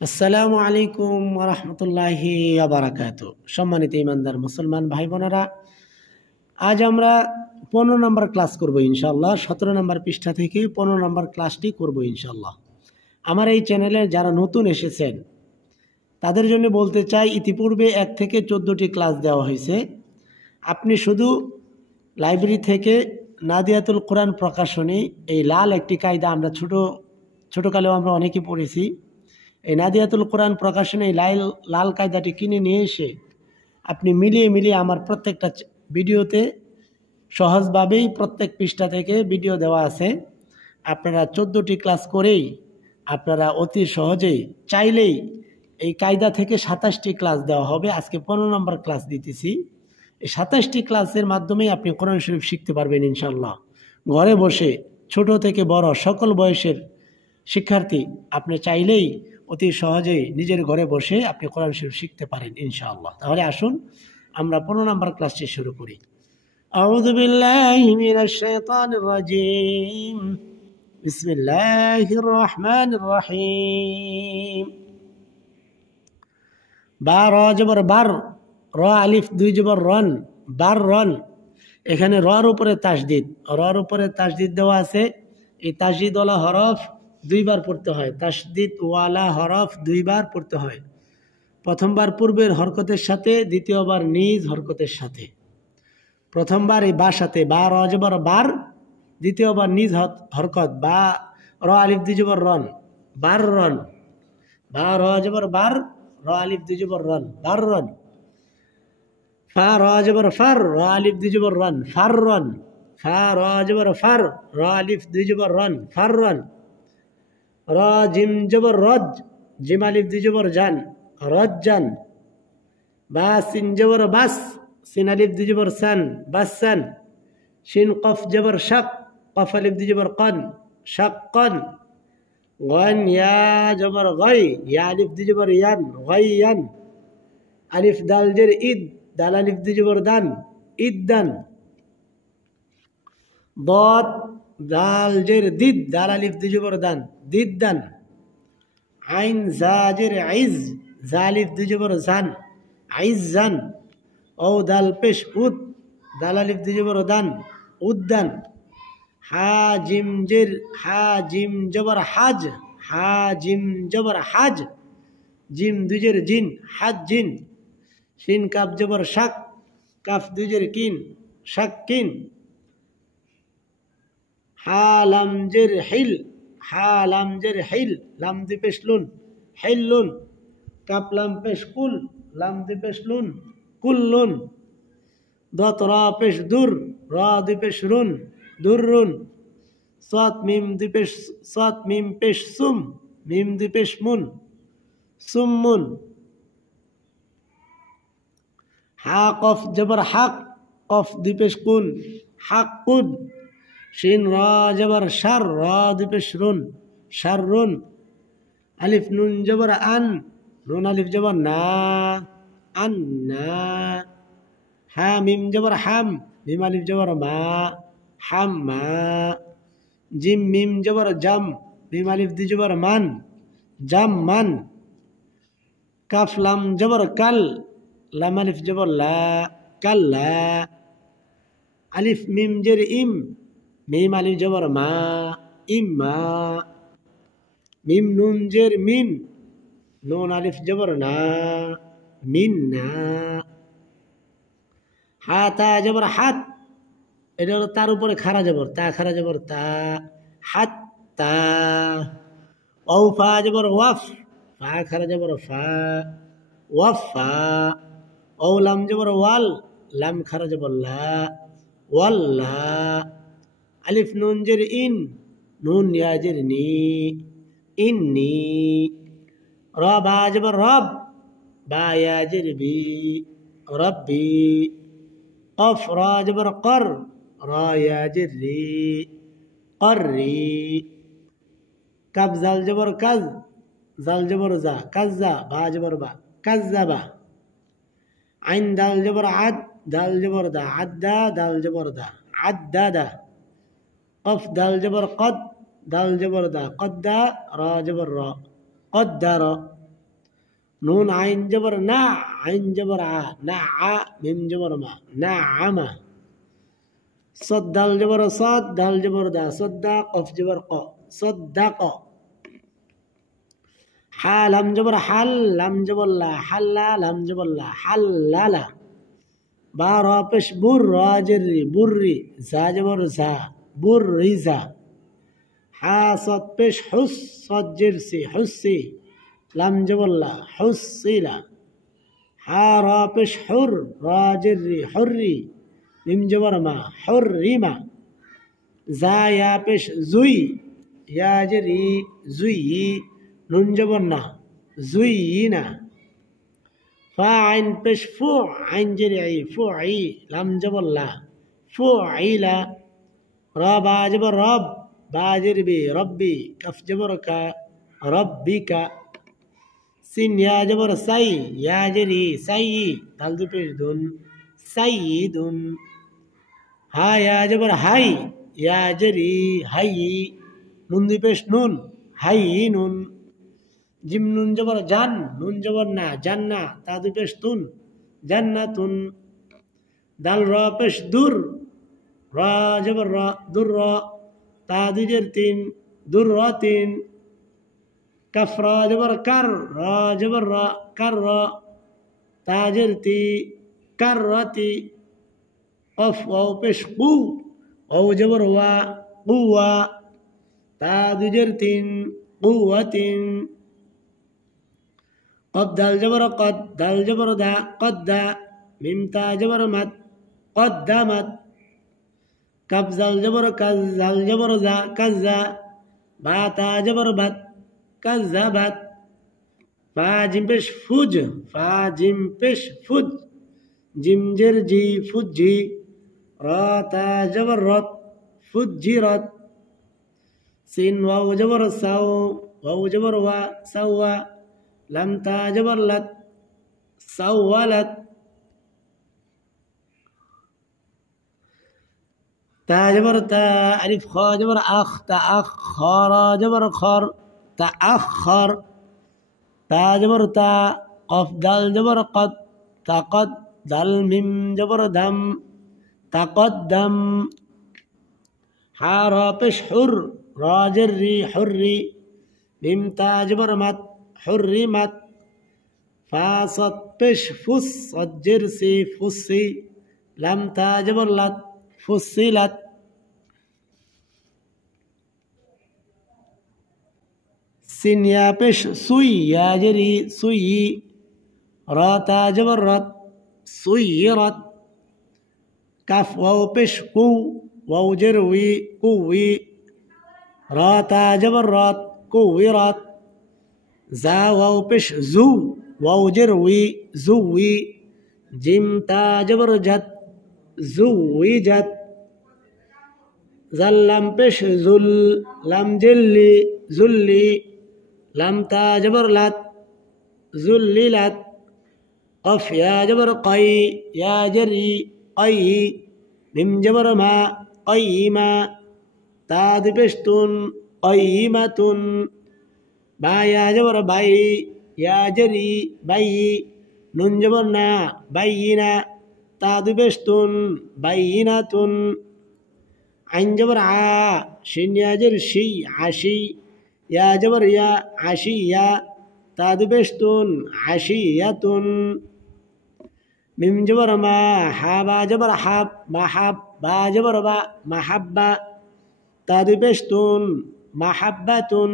আসসালামু আলাইকুম ওয়া রাহমাতুল্লাহি ওয়া বারাকাতুহু। সম্মানিত ইমানদার মুসলমান ভাই বোনেরা, আজ আমরা 15 নম্বর ক্লাস করব ইনশাআল্লাহ। 17 নম্বর পৃষ্ঠা থেকে 15 নম্বর ক্লাসটি করব ইনশাআল্লাহ। আমার এই চ্যানেলে যারা নতুন এসেছেন তাদের জন্য বলতে চাই, ইতিপূর্বে 1 থেকে 14টি ক্লাস দেওয়া হয়েছে। আপনি শুধু লাইব্রেরি থেকে নাদিয়াতুল কোরআন প্রকাশনী, এই লাল একটি কায়দা আমরা ছোটকালেও আমরা অনেকে পড়েছি। এই নাদিয়াতুল কোরআন প্রকাশনে এই লাল কায়দাটি কিনে নিয়ে এসে আপনি মিলিয়ে আমার প্রত্যেকটা ভিডিওতে সহজভাবেই প্রত্যেক পৃষ্ঠা থেকে ভিডিও দেওয়া আছে। আপনারা 14টি ক্লাস করেই আপনারা অতি সহজেই চাইলেই এই কায়দা থেকে 27টি ক্লাস দেওয়া হবে। আজকে 15 নম্বর ক্লাস দিতেছি। এই 27টি ক্লাসের মাধ্যমেই আপনি কোরআন শরীফ শিখতে পারবেন ইনশাআল্লাহ। ঘরে বসে ছোট থেকে বড় সকল বয়সের শিক্ষার্থী আপনি চাইলেই অতি সহজেই নিজের ঘরে বসে আপনি কোরআন শরীফ শিখতে পারেন ইনশাআল্লাহ। তাহলে আসুন আমরা 15 নম্বর ক্লাসটি শুরু করি। আউযু বিল্লাহি মিনাশ শাইতানির রাজীম। বিসমিল্লাহির রহমানির রহিম। বা র জবর বার, র আলিফ দুই জবর রন, বার রন। এখানে রর উপরে তাসদিদ, রর উপরে তাসদিদ দেওয়া আছে। এই তাসদিদ ওয়ালা হরফ দুইবার পড়তে হয়। তাসদিদ ওয়ালা হরফ দুইবার পড়তে হয়। প্রথমবার পূর্বের হরকতের সাথে, দ্বিতীয়বার নিজ হরকতের সাথে। প্রথমবার এই বা সাথে, বা র জবর বার, দ্বিতীয়বার নিজ হরকত বা র আলিফ দুই জবর রন, বার রন। বা র জবর বার, র আলিফ দুই জবর রন, বার রন। ফা র জবর ফার, র আলিফ দুই জবর রন, ফার রন। ফা র জবর ফার, র আলিফ দুই জবর রন, ফার রন। র জিম জবর রজ, জিম আলিফ দুই জবর জান, রজ্জান। বা সিন জবর বাস, সিন আলিফ দুই জবর সান, বাসান। শিন কফ জবর শাক, কফ আলিফ দুই জবর কন, শাক্কন। গন ইয়া জবর গই, ইয়া আলিফ দুই জবর ইয়ান, গইয়ান। আলিফ দাল জের ঈদ, দাল আলিফ দুই জবর দান, ঈদদান। ضاد দাল জের দিদ, দাল আলিফ দুই জবর দান, দিদ্দান। আইন জা জের আইজ, জা আলিফ দুই জবর জান, আইজান। ও দাল পেশ উদ, দাল আলিফ দুই জবর দান, উদ্দান। হা জিম জের, হা জিম জবর হাজ, হা জিম জবর হাজ, জিম দুই জের জিন, হাজ জিন। শিন কাফ জবর শাক, কাফ দুই জের কিন, শাক্কিন। হা লাম জের হিল, হা লাম জের হিল, লাম দুই পেশ লুন, হিল্লুন। কাপ লাম পেশ কুল, লাম দুই পেশ লুন, কুল্লুন। দত রা পেশ দুর, রা দুই পেশ রুন, দুররুন। সাত মিম দুই পেশ, সাত মিম পেশ সুম, মিম দুই পেশ মুন, সুম্মুন। হা কফ জবর হাক, কফ দুই পেশ কুন, হাক্কুন। শিন রা জবর শার, রা দুই পেশ রুন, শাররুন। আলিফ নুন জবর আন, নুন আলিফ জবর না, আন্না। হা মিম জবর হাম, মিম আলিফ জবর মা, হাম্মা। জিম মিম জবর জাম, মিম আলিফ দুই জবর মান, জাম্মান। কাফ লাম জবর কাল, লাম আলিফ জবর লা, কাল্লা। আলিফ মিম জের ইম, মিম আলিফ জবর মা, ইম্মা। মিম নুন জের মিন, নুন আলিফ জবর না, মিন্না। হা তা জবর হাত, এটা হলো তার উপরে খারা জবর, তা খারা জবর তা, হাত্তা। ও ফা জবর ওয়াফ, ফা খারা জবর ফা, ওয়াফা। ও লাম জবর ওয়াল, লাম খারা জবর লা, ওয়াল্লা। আলিফ নুন জের ইন, নুন ইয়া জের নি, ইন্নি। রা বা জবর রব, বা ইয়া জের বি, রব্বি। কফ রা জবর কর, রা ইয়া জের রি, কররি। কাব জাল জবর কাজ, জাল জবর জা, কাজ্জা, বা জবর বা, কাজ্জাবা। আইন দাল জবর আদ, দাল জবর দা, আদ্দা, দাল জবর দা, আদ্দাদা। কফ দাল জবর কদ, দাল জবর দা, কদ্দা, রা জবর র, কদ্দার। নুন আইন জবর না, আইন জবর আ, না আ, মিম জবর মা, না আমা। সদ দাল জবর সদ, দাল জবর দা, সদ্দা, কফ জবর ক, সদ্দা ক। হা লাম জবর হাল, লাম জবর লা, হাল্লা, লাম জবর লা, হাল্লালা। বা র পেশ বুর, র জের রি, বুররি, জা জবর জা, বুররিজা। হা সদ পেশ হুস, সদ জের সি, হুসি, লাম জবর লা, হুসিলা। হা র পেশ হুর, র জের রি, হুররি, মিম জবর মা, হুররিমা। জা ইয়া পেশ জুই, ইয়া জের ই, জুই, নুন জবর না, জুইনা। ফা আইন পেশ ফু, আইন জের ই, ফুই, লাম জবর লা, ফুইলা। র বা জবর রব, বা জের বি, রব্বি, কফ জবর কা, রব্বিকা। সিন ইয়া জবর সাই, ইয়া জের ই, সাই, দাল দু পেশ দুন, সাইয়িদুন। হা ইয়া জবর হাই, ইয়া জের ই, হাই, নুন দুই পেশ নুন, হাই নুন। জিম নুন জবর জান, নুন জবর না, জান্না, তা দুই পেশ তুন, জান্নাতুন। দাল র পেশ দুর, র জবর র, দুর র, তা দুই জের তিন, দুর র তিন। কফ র জবর কার, র জবর র, কার র, তা জের তি, কার রতি। কফ ওয়াও পেশ কু, ওয়াও জবর ওয়া, কুয়া, তা দুই জের তিন, কুয়াতিন। কদ দাল জবর কদ, দাল জবর দা, কদ্দা, মিম তা জবর মাত, কদ্দামাত। কাফ জাল জবর কাজ, জাল জবর জা, কাজ্জা, বা তা জবর বাত, কাজ্জাবাত। ফা জিম পেশ ফুজ, ফা জিম পেশ ফুজ, জিম জের জি, ফুজি, র তা জবর রত, ফুজিরত। সিন ওয়াও জবর সাও, ওয়াও জবর ওয়া, সাওয়া, লাম তা জবর লাত, সাওয়ালাত। তা জবর তা, আলিফ খ জবর আখ, তা আখ, খ র জবর খর, তা আখর। তা জবর তা, কফ দাল জবর কদ, তা কদ, দাল মিম জবর দাম, তা কদ্দাম। হা র পেশ হুর, র জের রি, হুররি, মিম তা জবর মাত, হুররিমাত। ফা সদ পেশ ফুস, সদ জের সি, ফুসি, লাম তা জবর লাত, ফুসিলাত। সিন ইয়া পেশ সুই, ইয়া জের ই, সুই, র তা জবর রত, সুইরত। কাফ ওয়াও পেশ কু, ওয়াও জের উই, কুই, র তা জবর রত, কুইরত। জা ওয়াও পেশ জু, ওয়াও জের উই, জুই, জিম তা জবর জাত, জুইজাত। জাল লাম পেশ জুল, লাম জেল্লি, জুল্লি, লাম তা জবর লাত, জুল্লিলাত। কফ ইয়া জবর কাই, ইয়া জেরি, কাই, মিম জবর মা, কাইমা, তা দুই পেশ তুন, কাইমাতুন। বা ইয়া জবর বাই, ইয়া জেরি, বাই, নুন জবর না, বাইনা, তা দুই পেশ তুন, বাইনাতুন। আইন জবর আ, শিন ইয়া জের শি, আশি, ইয়া জবর ইয়া, আশিয়া, তা দুই পেশ তুন, আশিয়াতুন। মিম জবর মা, হা বা জবর হাব, মাহাব, বা জবর বা, মাহাব্বা, তা দুই পেশ তুন, মাহাব্বাতুন।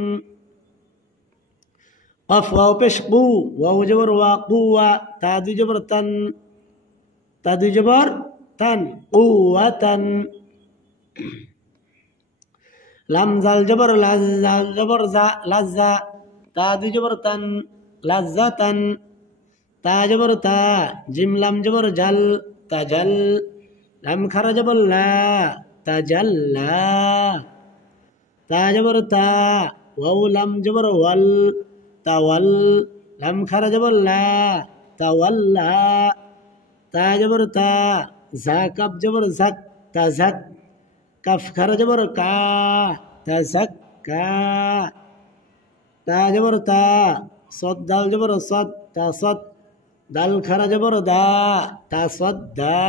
কফ ওয়াও পেশ কু, ওয়াও জবর ওয়া, কুয়া, তা দুই জবর তান, তা দুই জবর তান, কুয়াতান। লাম জাল জবর লাজ, জাল জবর জা, লাজ্জা, তা দুই জবর তান, লাজ্জাতান। তা জবর তা, জিম লাম জবর জাল, তাজাল, লাম খারা জবর লা, তাজাল্লা। তা জবর তা, ওয়াও লাম জবর ওয়াল, তাওয়াল, লাম খারা জবর লা, তাওয়াল্লা। তা জবর তা, জা কাফ জবর জাক, তাজাক, কাফ খারা জবর কা, তাজাক্কা। তা জবর তা, সদ দাল জবর সদ তা সদ দাল খারা জবর দা তা সদ দা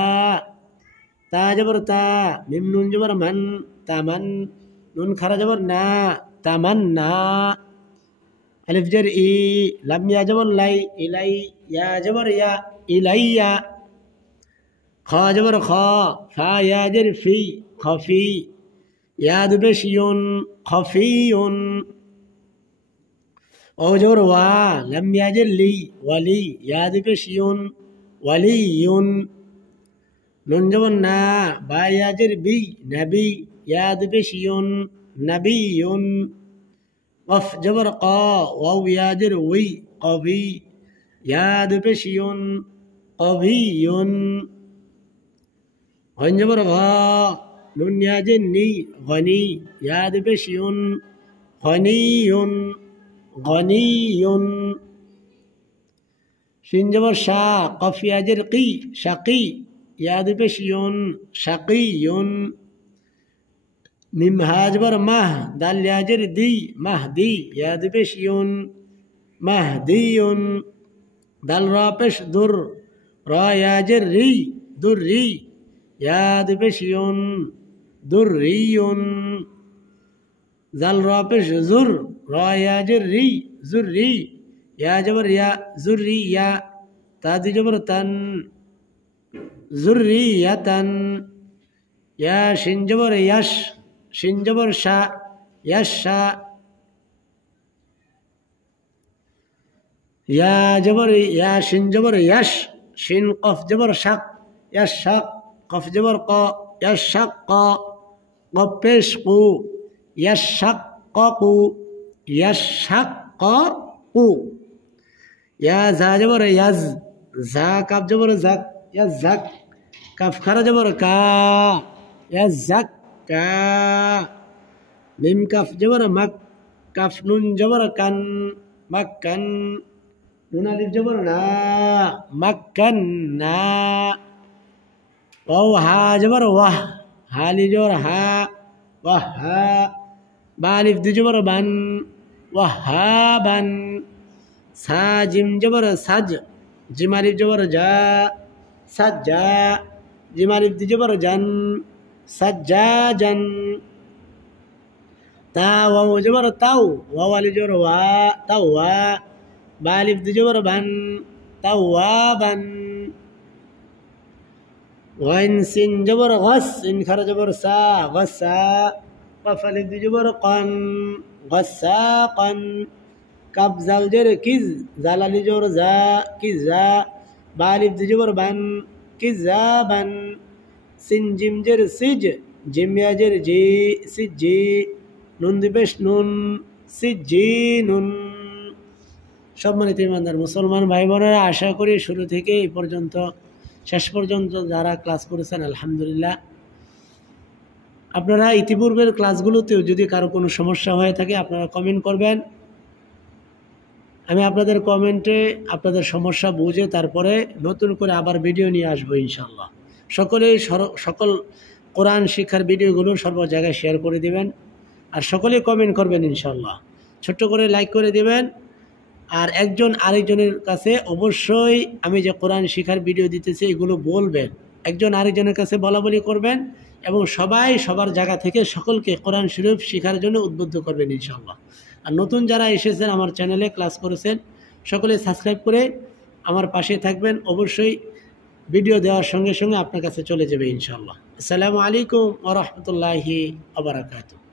তা জবর তা মিম নুন জবর মান তামান নুন খারা জবর না তামান না আলিফ জের ই লাম ইয়া জবর লাই ইলাই ইয়া জবর ইয়া ইলাইয়া খা জবর খ ফা ইয়া জের ফি খফি ইয়া দুপেশ ইউন খফিউন ও জবর ওয়া লাম ইয়া জের লি ওয়ালি ইয়া দুপেশ ইউন ওয়ালিউন নুন জবর না বা ইয়া জের বি নবি ইয়া দুপেশ Yoon নবিউন قف جبر قا واو يا جر وي قوي يا دبشي قوي غن جبر غا نون يا جني غني يا دبشي غني غني شين جبر شا قف يا جر قي شقي يا دبشي شقي ميم هاجبر مه دال ياجر دي مهدي يا دبشيون مهدي دال رابش در را ياجر ري دري يا دبشيون دري دال رابش زر را ياجر ري زري يا جبر يا زري يا تادي جبر تن زرية يا شين جبر يش شين جبر شا يشا يا جبر يا شين جبر يش شين قف جبر شق يشق قف جبر قا يشق قبش قو يشقق يشقق يا زا جبر يز زا كف جبر زك يزك كف خر جبر كا يزك ka mim kaf jabar mak kaf nun jabar kan makan nun alif jabar na makan na waw ha jabar wah hali jabar ha wah ha ba alif du jabar ban wahaban sa jim jabar saj jim alif jabar ja sajja jim alif du jabar jan سجاجا تا واو جبر تاو واو الف جبر وا توا بالف جبر بن توابا وان سين جبر غس ان خر جبر سا غسا قف الف جبر قن غساقا كب زل جر كز زال الف جبر زا كزا بالف جبر بن كزابا scene gym জের সিজ gym ইয়াজের জি CG নুন দিবেশ নুন CG নুন। সম্মানিত ইমানদার মুসলমান ভাই বোনেরা, আশা করি শুরু থেকে এই পর্যন্ত শেষ পর্যন্ত যারা ক্লাস করেছেন আলহামদুলিল্লাহ। আপনারা ইতিপূর্বের ক্লাসগুলোতেও যদি কারো কোনো সমস্যা হয়ে থাকে আপনারা কমেন্ট করবেন, আমি আপনাদের কমেন্টে আপনাদের সমস্যা বুঝে তারপরে নতুন করে আবার ভিডিও নিয়ে আসবো ইনশাআল্লাহ। সকলেই সকল কোরআন শিক্ষার ভিডিওগুলো সর্ব জায়গায় শেয়ার করে দিবেন আর সকলেই কমেন্ট করবেন ইনশাআল্লাহ। ছোট্ট করে লাইক করে দিবেন আর একজন আরেকজনের কাছে অবশ্যই আমি যে কোরআন শিক্ষার ভিডিও দিতেছি এগুলো বলবেন, একজন আরেকজনের কাছে বলাবলি করবেন এবং সবাই সবার জায়গা থেকে সকলকে কোরআন শরীফ শেখার জন্য উদ্বুদ্ধ করবেন ইনশাআল্লাহ। আর নতুন যারা এসেছেন আমার চ্যানেলে ক্লাস করেছেন সকলে সাবস্ক্রাইব করে আমার পাশে থাকবেন, অবশ্যই ভিডিও দেওয়ার সঙ্গে সঙ্গে আপনার কাছে চলে যাবে ইনশাআল্লাহ। আসসালামু আলাইকুম ওয়া রাহমাতুল্লাহি ওয়া বারাকাতুহু।